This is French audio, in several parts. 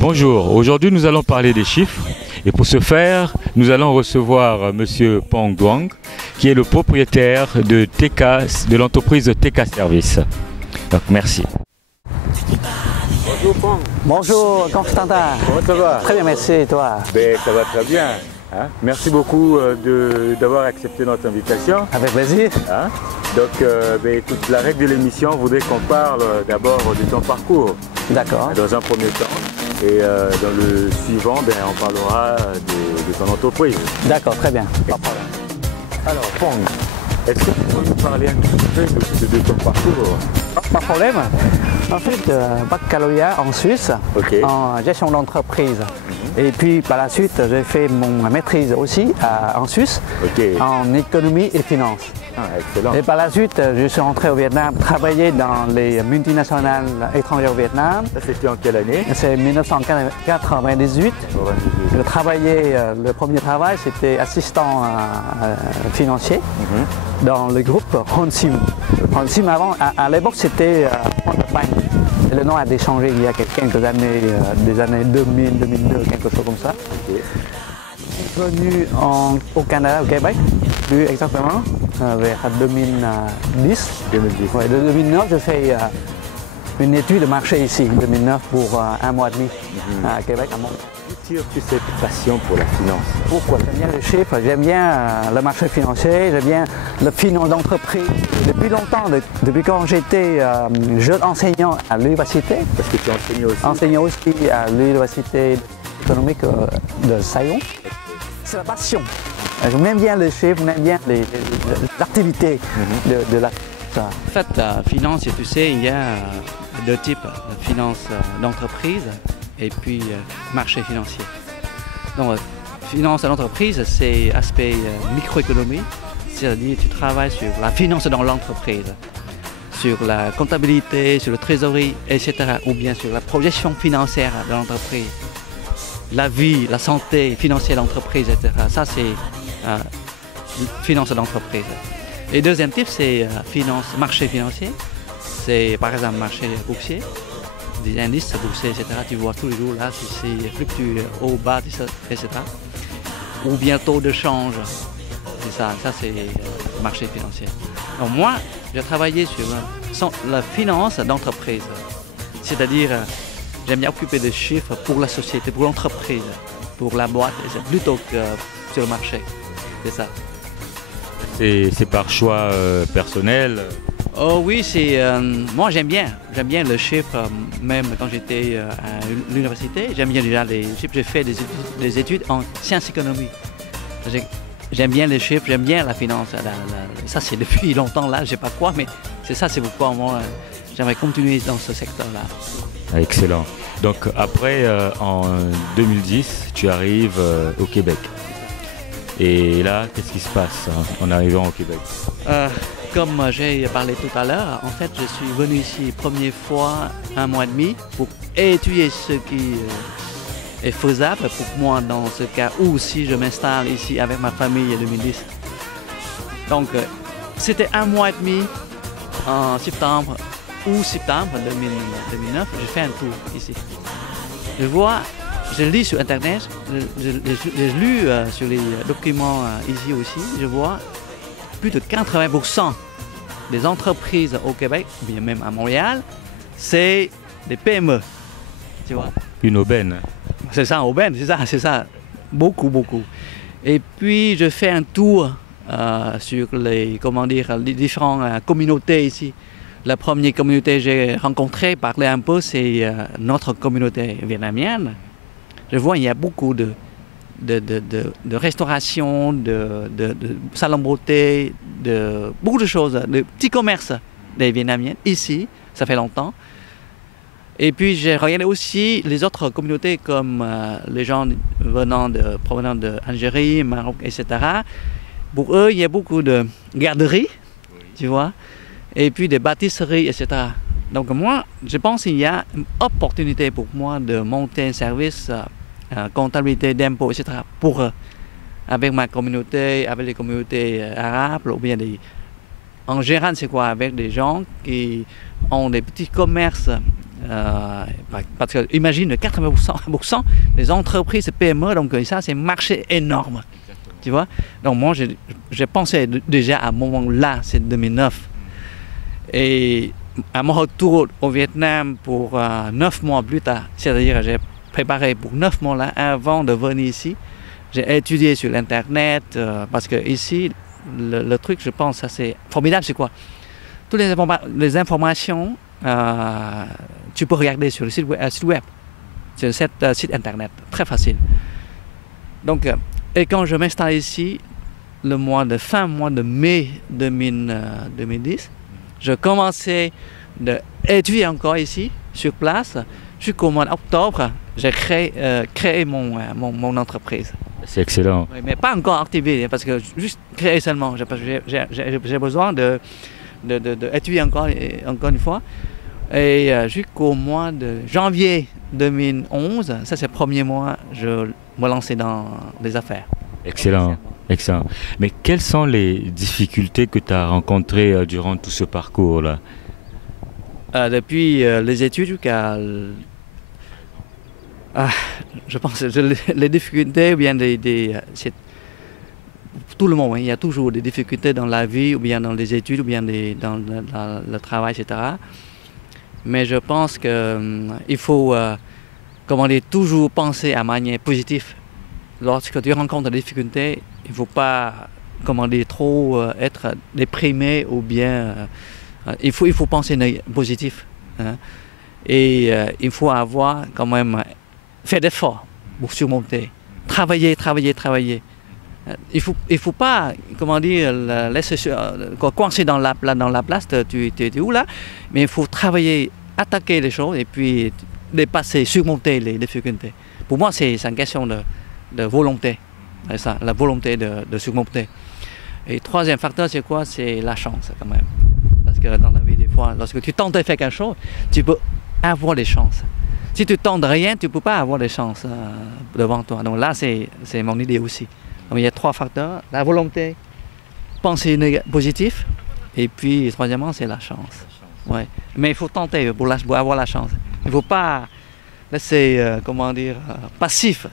Bonjour, aujourd'hui nous allons parler des chiffres et pour ce faire nous allons recevoir Monsieur Pong Duong qui est le propriétaire de TK, de l'entreprise TK Service. Donc merci. Bonjour Pong. Bonjour Constantin. Comment ça va? Très bien, merci et toi? Ça va très bien. Hein? Merci beaucoup d'avoir accepté notre invitation. Avec plaisir. Hein? Donc, écoute, la règle de l'émission voudrait qu'on parle d'abord de ton parcours. D'accord. Dans un premier temps. Et dans le suivant, on parlera de ton entreprise. D'accord, très bien. Pas de problème. Alors, Pong, est-ce que tu peux nous parler un petit peu de ton parcours? Pas de problème. En fait, baccalauréat en Suisse, en gestion d'entreprise. Et puis par la suite, j'ai fait ma maîtrise aussi en Suisse, en économie et finance. Ah, excellent. Et par la suite, je suis rentré au Vietnam, travailler dans les multinationales étrangères au Vietnam. Ça, c'était en quelle année? C'est 1998. Je travaillais, le premier travail, c'était assistant financier dans le groupe Honsim. Honsim, avant, à l'époque, c'était Bank. Le nom a changé il y a quelques années, des années 2000, 2002, quelque chose comme ça. Je suis venu au Canada, au Québec, plus exactement, vers 2010. 2010. Ouais, de 2009, je fais une étude de marché ici, 2009, pour un mois et demi à Québec, à Montréal. D'où tires-tu cette passion pour la finance? Pourquoi? J'aime bien les chiffres, j'aime bien le marché financier, j'aime bien la finance d'entreprise. Depuis longtemps, depuis quand j'étais jeune enseignant à l'université. Parce que tu enseignes aussi? Enseignant aussi à l'université économique de Sayon. C'est la passion. J'aime bien les chiffres, j'aime bien l'activité de la... En fait, la finance, tu sais, il y a deux types, la finance d'entreprise et puis marché financier. Donc, finance d'entreprise, c'est aspect microéconomie, c'est-à-dire tu travailles sur la finance dans l'entreprise, sur la comptabilité, sur la trésorerie, etc. ou bien sur la projection financière de l'entreprise, la vie, la santé financière de l'entreprise, etc. Ça, c'est finance d'entreprise. Et deuxième type, c'est marché financier. C'est par exemple marché boursier, des indices boursiers, etc. Tu vois tous les jours là, si c'est fluctue au bas, etc. Ou bien taux de change. C'est ça c'est marché financier. Donc moi, j'ai travaillé sur la finance d'entreprise. C'est-à-dire, j'aime bien occuper des chiffres pour la société, pour l'entreprise, pour la boîte, plutôt que sur le marché. C'est ça. C'est par choix personnel? Oh oui, moi j'aime bien le chiffre, même quand j'étais à l'université. J'aime bien déjà les chiffres. J'ai fait des études en sciences économiques. J'aime bien les chiffres, j'aime bien la finance. Ça c'est depuis longtemps là, je sais pas quoi, mais c'est pourquoi moi j'aimerais continuer dans ce secteur-là. Excellent. Donc après, en 2010, tu arrives au Québec. Et là, qu'est-ce qui se passe en arrivant au Québec? Comme j'ai parlé tout à l'heure, en fait, je suis venu ici première fois un mois et demi pour étudier ce qui est faisable pour moi dans ce cas où si je m'installe ici avec ma famille en 2010. Donc, c'était un mois et demi en septembre ou septembre 2009, j'ai fait un tour ici. Je lis sur Internet, j'ai lu sur les documents ici aussi, je vois plus de 80% des entreprises au Québec, ou bien même à Montréal, c'est des PME, tu vois. Une aubaine. C'est ça, aubaine, c'est ça, beaucoup. Et puis je fais un tour sur les différentes communautés ici. La première communauté que j'ai rencontrée, parler un peu, c'est notre communauté vietnamienne. Je vois il y a beaucoup de restauration, de salons de beauté, beaucoup de choses, de petits commerces des Vietnamiens ici, ça fait longtemps. Et puis j'ai regardé aussi les autres communautés comme les gens provenant d'Algérie, Maroc, etc. Pour eux, il y a beaucoup de garderies, tu vois, et puis des bâtisseries, etc. Donc moi, je pense qu'il y a une opportunité pour moi de monter un service comptabilité d'impôts, etc. Avec ma communauté, avec les communautés arabes, ou bien en général, c'est quoi? Avec des gens qui ont des petits commerces Parce que imagine 80% des entreprises PME, donc ça c'est un marché énorme. Tu vois? Donc moi j'ai pensé déjà à un moment-là, c'est 2009. Et à mon retour au Vietnam pour 9 mois plus tard, c'est-à-dire j'ai préparé pour 9 mois là avant de venir ici. J'ai étudié sur l'internet parce que ici le truc, je pense, ça c'est formidable, c'est quoi? Toutes les informations, tu peux regarder sur le site web, sur cet site internet, très facile. Donc, et quand je m'installe ici, fin mois de mai 2010, je commençais d'étudier encore ici, sur place. Jusqu'au mois d'octobre, j'ai créé mon entreprise. C'est excellent. Oui, mais pas encore activé, parce que juste créer seulement. J'ai besoin d'étudier encore une fois. Et jusqu'au mois de janvier 2011, ça c'est le premier mois, je me lançais dans les affaires. Excellent, excellent. Mais quelles sont les difficultés que tu as rencontrées durant tout ce parcours-là? Depuis les études jusqu'à... je pense que les difficultés, ou bien tout le monde, hein, il y a toujours des difficultés dans la vie, ou bien dans les études, ou bien dans le travail, etc. Mais je pense qu'il faut toujours penser à manière positive. Lorsque tu rencontres des difficultés, il ne faut pas trop être déprimé, ou bien il faut penser positif. Hein. Et il faut avoir quand même fait d'efforts pour surmonter, travailler. Il faut pas, laisser coincer dans la place, tu es où là, mais il faut travailler, attaquer les choses et puis dépasser, surmonter les difficultés. Pour moi, c'est une question de volonté, c'est ça, la volonté de surmonter. Et troisième facteur, c'est quoi? C'est la chance quand même. Parce que dans la vie, des fois, lorsque tu tentes de faire quelque chose, tu peux avoir des chances. Si tu tentes rien, tu ne peux pas avoir des chances devant toi. Donc là, c'est mon idée aussi. Donc il y a trois facteurs, la volonté, penser positif, et puis troisièmement, c'est la chance. Ouais. Mais il faut tenter pour avoir la chance. Il ne faut pas laisser, passif.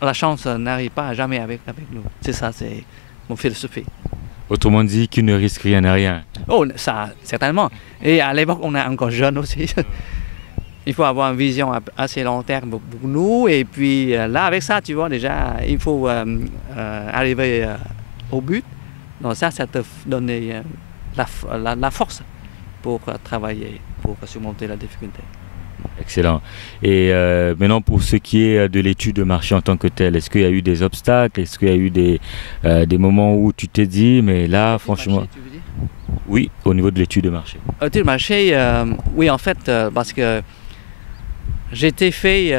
La chance n'arrive pas jamais avec nous. C'est ça, c'est mon philosophie. Autrement dit, qui ne risque rien n'a rien. Oh, ça, certainement. Et à l'époque, on est encore jeune aussi. Il faut avoir une vision assez long terme pour nous. Et puis là, avec ça, tu vois, déjà, il faut arriver au but. Donc ça te donne la force pour travailler, pour surmonter la difficulté. Excellent. Et maintenant, pour ce qui est de l'étude de marché en tant que tel, est-ce qu'il y a eu des obstacles? Est-ce qu'il y a eu des moments où tu t'es dit, mais là, franchement... Marché, tu veux dire? Oui, au niveau de l'étude de marché. L'étude de marché, oui, en fait, parce que j'ai fait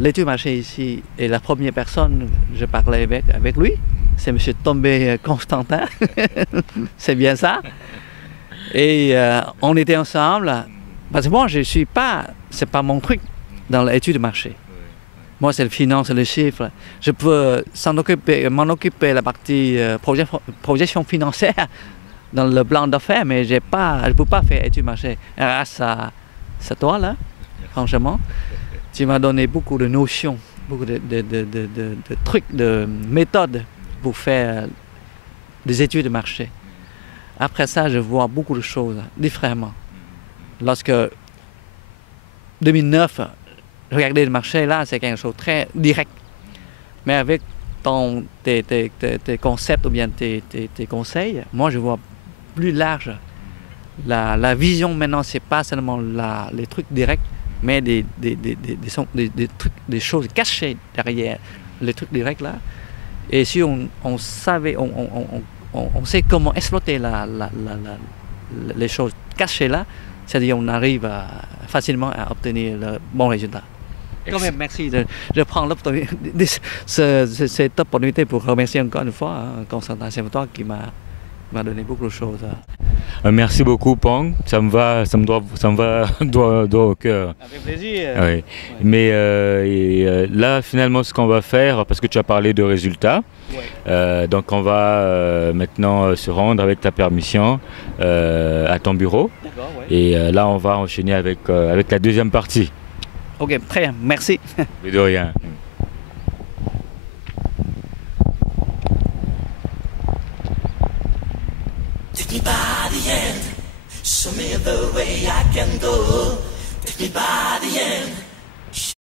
l'étude de marché ici, et la première personne, je parlais avec lui, c'est M. Tombé Constantin, c'est bien ça. Et on était ensemble. Parce que moi, c'est pas mon truc dans l'étude de marché. Moi, c'est le finance, les chiffres. Je peux m'en occuper la partie projection financière dans le plan d'affaires, mais je ne peux pas faire étude de marché. Grâce à toi, là, franchement, tu m'as donné beaucoup de notions, beaucoup de trucs, de méthodes pour faire des études de marché. Après ça, je vois beaucoup de choses différemment. Lorsque 2009, regarder le marché là, c'est quelque chose de très direct. Mais avec tes concepts ou bien tes conseils, moi je vois plus large. La vision maintenant, c'est pas seulement les trucs directs, mais des choses cachées derrière les trucs directs là. Et si on sait comment exploiter les choses cachées là, c'est-à-dire qu'on arrive facilement à obtenir le bon résultat. Quand même, merci. Je prends cette opportunité pour remercier encore une fois Constantin, c'est toi qui m'a donné beaucoup de choses. Merci beaucoup, Pang. Ça me va droit au cœur. Avec plaisir. Oui. Mais là, finalement, ce qu'on va faire, parce que tu as parlé de résultats, donc on va maintenant se rendre, avec ta permission, à ton bureau. D'accord, ouais. Et là, on va enchaîner avec la deuxième partie. Ok, très bien, merci. Mais de rien. Take me by the hand, show me the way I can go. Take me by the hand.